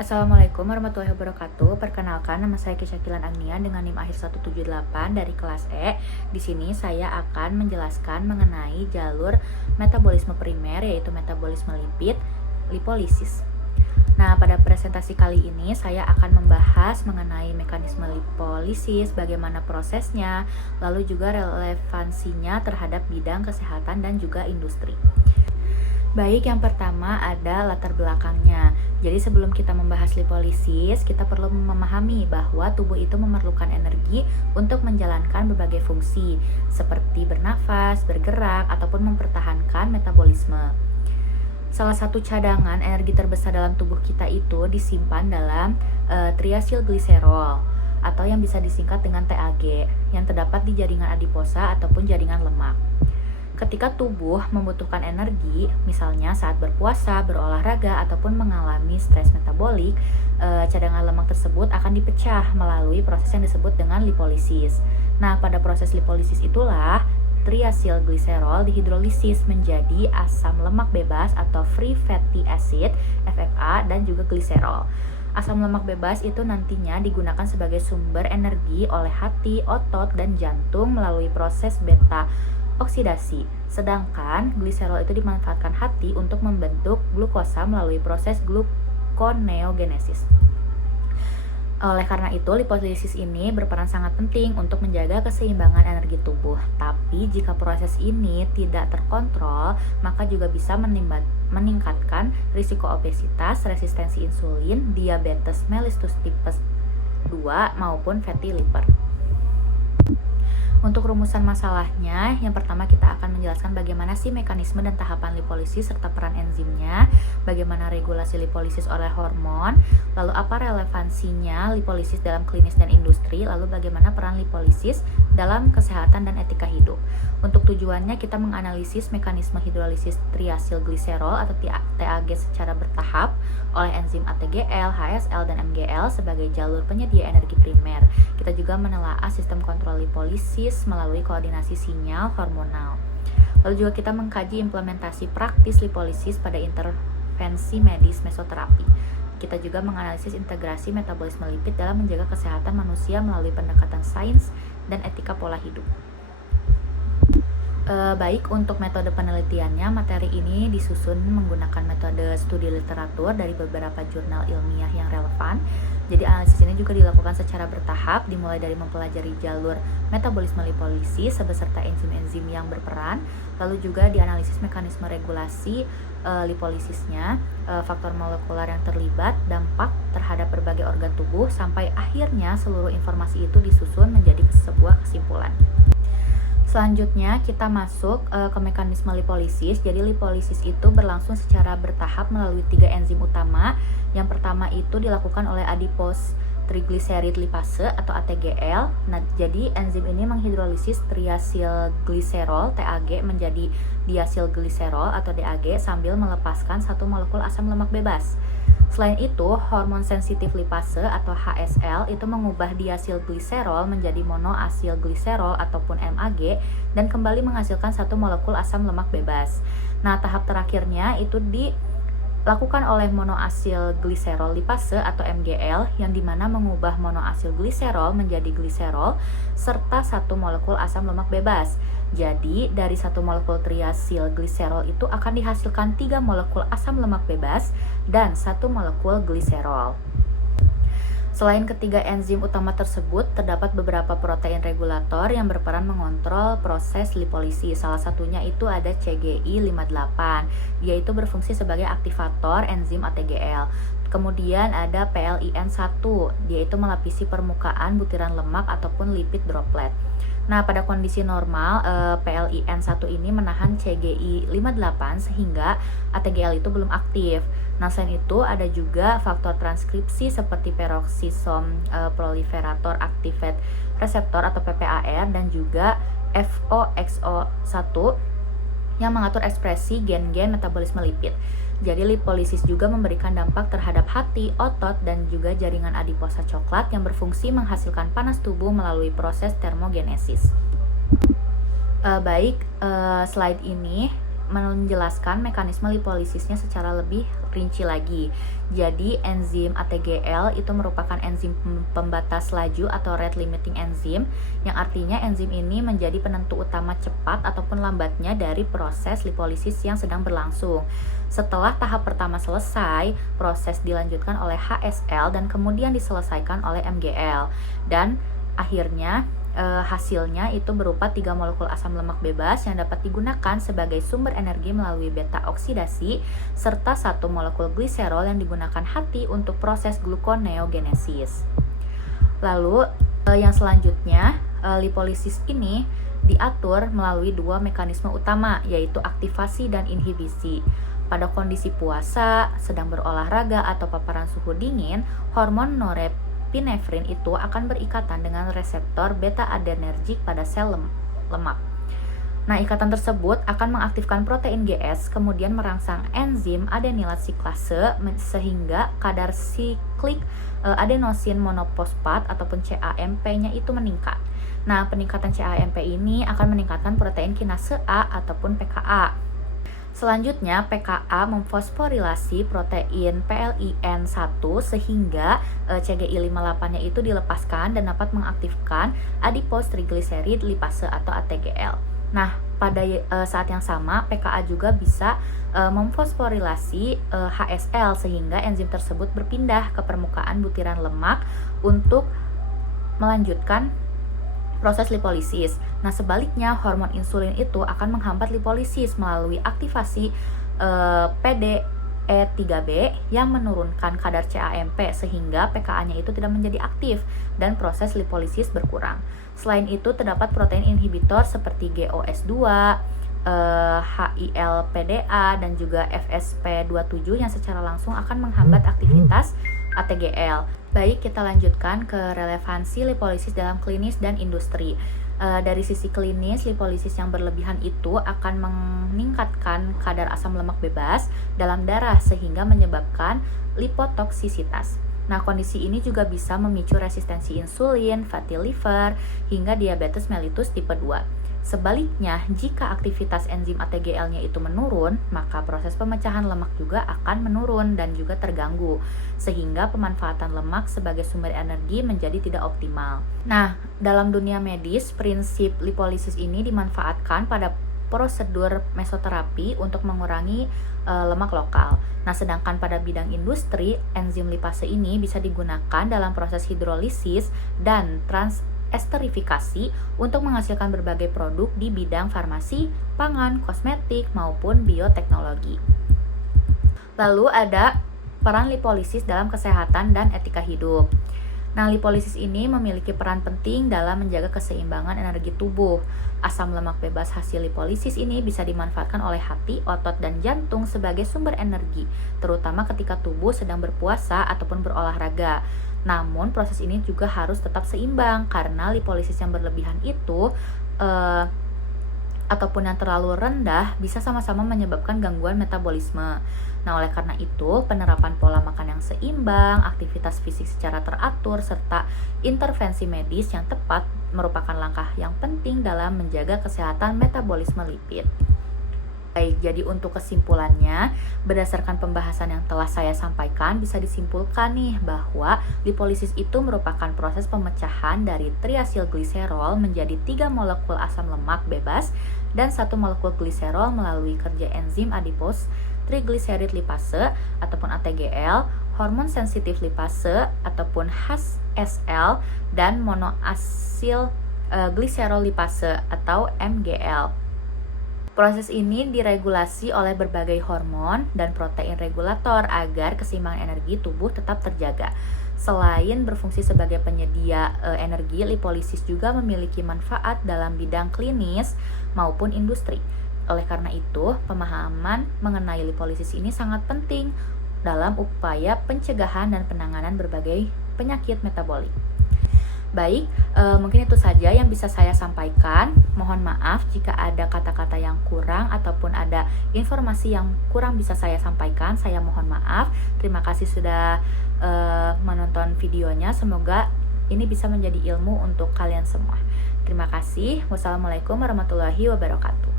Assalamualaikum warahmatullahi wabarakatuh. Perkenalkan, nama saya Kisyakilan Agnia dengan NIM akhir 178 dari kelas E. Di sini saya akan menjelaskan mengenai jalur metabolisme primer, yaitu metabolisme lipid, lipolisis. Nah, pada presentasi kali ini saya akan membahas mengenai mekanisme lipolisis, bagaimana prosesnya, lalu juga relevansinya terhadap bidang kesehatan dan juga industri. Baik, yang pertama ada latar belakangnya. Jadi sebelum kita membahas lipolisis, kita perlu memahami bahwa tubuh itu memerlukan energi untuk menjalankan berbagai fungsi, seperti bernafas, bergerak, ataupun mempertahankan metabolisme. Salah satu cadangan energi terbesar dalam tubuh kita itu disimpan dalam triacylglycerol atau yang bisa disingkat dengan TAG, yang terdapat di jaringan adiposa ataupun jaringan lemak. Ketika tubuh membutuhkan energi, misalnya saat berpuasa, berolahraga, ataupun mengalami stres metabolik, cadangan lemak tersebut akan dipecah melalui proses yang disebut dengan lipolisis. Nah, pada proses lipolisis itulah triacylglycerol dihidrolisis menjadi asam lemak bebas atau free fatty acid (FFA) dan juga gliserol. Asam lemak bebas itu nantinya digunakan sebagai sumber energi oleh hati, otot, dan jantung melalui proses beta oksidasi, sedangkan gliserol itu dimanfaatkan hati untuk membentuk glukosa melalui proses gluconeogenesis. Oleh karena itu, lipolisis ini berperan sangat penting untuk menjaga keseimbangan energi tubuh. Tapi jika proses ini tidak terkontrol, maka juga bisa meningkatkan risiko obesitas, resistensi insulin, diabetes mellitus tipe 2 maupun fatty liver. Untuk rumusan masalahnya, yang pertama kita akan menjelaskan bagaimana sih mekanisme dan tahapan lipolisis serta peran enzimnya, bagaimana regulasi lipolisis oleh hormon, lalu apa relevansinya lipolisis dalam klinis dan industri, lalu bagaimana peran lipolisis dalam kesehatan dan etika hidup. Untuk tujuannya kita menganalisis mekanisme hidrolisis triacylglycerol atau TAG secara bertahap oleh enzim ATGL, HSL, dan MGL sebagai jalur penyedia energi primer. Kita juga menelaah sistem kontrol lipolisis melalui koordinasi sinyal hormonal. Lalu juga kita mengkaji implementasi praktis lipolisis pada intervensi medis mesoterapi. Kita juga menganalisis integrasi metabolisme lipid dalam menjaga kesehatan manusia melalui pendekatan sains dan etika pola hidup. Baik, untuk metode penelitiannya, materi ini disusun menggunakan metode studi literatur dari beberapa jurnal ilmiah yang relevan. Jadi analisis ini juga dilakukan secara bertahap, dimulai dari mempelajari jalur metabolisme lipolisis beserta enzim-enzim yang berperan, lalu juga dianalisis mekanisme regulasi lipolisisnya, faktor molekular yang terlibat, dampak terhadap berbagai organ tubuh, sampai akhirnya seluruh informasi itu disusun menjadi sebuah kesimpulan. Selanjutnya kita masuk ke mekanisme lipolisis. Jadi lipolisis itu berlangsung secara bertahap melalui 3 enzim utama. Yang pertama itu dilakukan oleh adipose triglyceride lipase atau ATGL. Nah, jadi enzim ini menghidrolisis triacylglycerol TAG menjadi diacylglycerol atau DAG sambil melepaskan satu molekul asam lemak bebas. Selain itu, hormon sensitif lipase atau HSL itu mengubah diacylglycerol menjadi monoacylglycerol ataupun MAG dan kembali menghasilkan satu molekul asam lemak bebas. Nah, tahap terakhirnya itu dilakukan oleh monoacylglycerol lipase atau MGL yang dimana mengubah monoacylglycerol menjadi gliserol serta satu molekul asam lemak bebas. Jadi, dari satu molekul triacylglycerol itu akan dihasilkan 3 molekul asam lemak bebas dan satu molekul gliserol. Selain ketiga enzim utama tersebut, terdapat beberapa protein regulator yang berperan mengontrol proses lipolisis. Salah satunya itu ada CGI58, yaitu berfungsi sebagai aktivator enzim ATGL. Kemudian ada PLIN1, yaitu melapisi permukaan butiran lemak ataupun lipid droplet. Nah, pada kondisi normal, PLIN1 ini menahan CGI58 sehingga ATGL itu belum aktif. Nah, selain itu ada juga faktor transkripsi seperti peroksisom proliferator activate receptor atau PPAR dan juga FOXO1 yang mengatur ekspresi gen-gen metabolisme lipid. Jadi lipolisis juga memberikan dampak terhadap hati, otot, dan juga jaringan adiposa coklat yang berfungsi menghasilkan panas tubuh melalui proses termogenesis. Slide ini menjelaskan mekanisme lipolisisnya secara lebih rinci lagi. Jadi enzim ATGL itu merupakan enzim pembatas laju atau rate limiting enzyme, yang artinya enzim ini menjadi penentu utama cepat ataupun lambatnya dari proses lipolisis yang sedang berlangsung. Setelah tahap pertama selesai, proses dilanjutkan oleh HSL dan kemudian diselesaikan oleh MGL. Dan akhirnya hasilnya itu berupa 3 molekul asam lemak bebas yang dapat digunakan sebagai sumber energi melalui beta oksidasi, serta 1 molekul gliserol yang digunakan hati untuk proses gluconeogenesis. Lalu yang selanjutnya, lipolisis ini diatur melalui 2 mekanisme utama, yaitu aktivasi dan inhibisi. Pada kondisi puasa, sedang berolahraga, atau paparan suhu dingin, hormon norepinefrin itu akan berikatan dengan reseptor beta-adrenergik pada sel lemak. Nah, ikatan tersebut akan mengaktifkan protein GS, kemudian merangsang enzim adenilat siklase sehingga kadar siklik adenosin monoposfat ataupun CAMP-nya itu meningkat. Nah, peningkatan CAMP ini akan meningkatkan protein kinase A ataupun PKA. Selanjutnya, PKA memfosforilasi protein PLIN1 sehingga CGI58-nya itu dilepaskan dan dapat mengaktifkan adipose triglyceride lipase atau ATGL. Nah, pada saat yang sama, PKA juga bisa memfosforilasi HSL sehingga enzim tersebut berpindah ke permukaan butiran lemak untuk melanjutkan proses lipolisis. Nah, sebaliknya hormon insulin itu akan menghambat lipolisis melalui aktivasi PDE3B yang menurunkan kadar CAMP sehingga PKA-nya itu tidak menjadi aktif dan proses lipolisis berkurang. Selain itu, terdapat protein inhibitor seperti GOS2, HILPDA dan juga FSP27 yang secara langsung akan menghambat aktivitas ATGL. Baik, kita lanjutkan ke relevansi lipolisis dalam klinis dan industri. Dari sisi klinis, lipolisis yang berlebihan itu akan meningkatkan kadar asam lemak bebas dalam darah sehingga menyebabkan lipotoksisitas. Nah, kondisi ini juga bisa memicu resistensi insulin, fatty liver, hingga diabetes mellitus tipe 2. Sebaliknya, jika aktivitas enzim ATGL-nya itu menurun, maka proses pemecahan lemak juga akan menurun dan juga terganggu, sehingga pemanfaatan lemak sebagai sumber energi menjadi tidak optimal. Nah, dalam dunia medis, prinsip lipolisis ini dimanfaatkan pada prosedur mesoterapi untuk mengurangi lemak lokal. Nah, sedangkan pada bidang industri, enzim lipase ini bisa digunakan dalam proses hidrolisis dan esterifikasi untuk menghasilkan berbagai produk di bidang farmasi, pangan, kosmetik, maupun bioteknologi. Lalu ada peran lipolisis dalam kesehatan dan etika hidup. Nah, lipolisis ini memiliki peran penting dalam menjaga keseimbangan energi tubuh. Asam lemak bebas hasil lipolisis ini bisa dimanfaatkan oleh hati, otot, dan jantung sebagai sumber energi, terutama ketika tubuh sedang berpuasa ataupun berolahraga. Namun, proses ini juga harus tetap seimbang karena lipolisis yang berlebihan itu ataupun yang terlalu rendah bisa sama-sama menyebabkan gangguan metabolisme. Nah, oleh karena itu, penerapan pola makan yang seimbang, aktivitas fisik secara teratur, serta intervensi medis yang tepat merupakan langkah yang penting dalam menjaga kesehatan metabolisme lipid. Baik, jadi untuk kesimpulannya, berdasarkan pembahasan yang telah saya sampaikan, bisa disimpulkan nih bahwa lipolisis itu merupakan proses pemecahan dari triasilgliserol menjadi 3 molekul asam lemak bebas dan 1 molekul gliserol melalui kerja enzim adipose triglyceride lipase ataupun ATGL, hormon sensitif lipase ataupun HSL, dan monoasil gliserol lipase atau MGL. Proses ini diregulasi oleh berbagai hormon dan protein regulator agar keseimbangan energi tubuh tetap terjaga. Selain berfungsi sebagai penyedia energi, lipolisis juga memiliki manfaat dalam bidang klinis maupun industri. Oleh karena itu, pemahaman mengenai lipolisis ini sangat penting dalam upaya pencegahan dan penanganan berbagai penyakit metabolik. Baik, mungkin itu saja yang bisa saya sampaikan. Mohon maaf jika ada kata-kata yang kurang ataupun ada informasi yang kurang bisa saya sampaikan. Saya mohon maaf. Terima kasih sudah menonton videonya. Semoga ini bisa menjadi ilmu untuk kalian semua. Terima kasih. Wassalamualaikum warahmatullahi wabarakatuh.